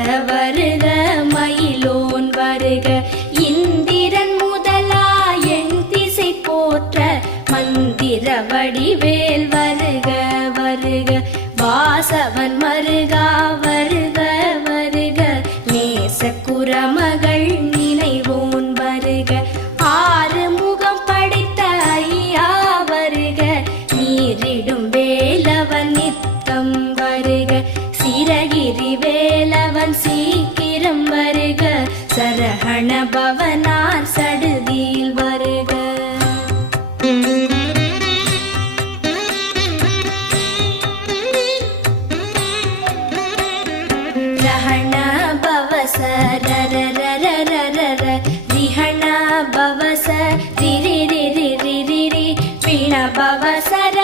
வருக மயிலோன் வருக இந்திரன் முதலா என் திசை போற்ற மந்திர வடிவேல் வருக வருக வாசவன் மருகா வருக வருக நேச குரமகள் நினைவோன் வருக ஆறு முகம் படைத்த ஐயா வருக நீரிடும் வேலவன் நித்தம் வருக சிரகிரி வேலவன் சீக்கிரம் வருக சரஹண பவனார் சடுதியில் வருக ரஹண பவச ரரரரரரர ரிஹண பவச ரிரிரிரிரிரிரி பிண பவசர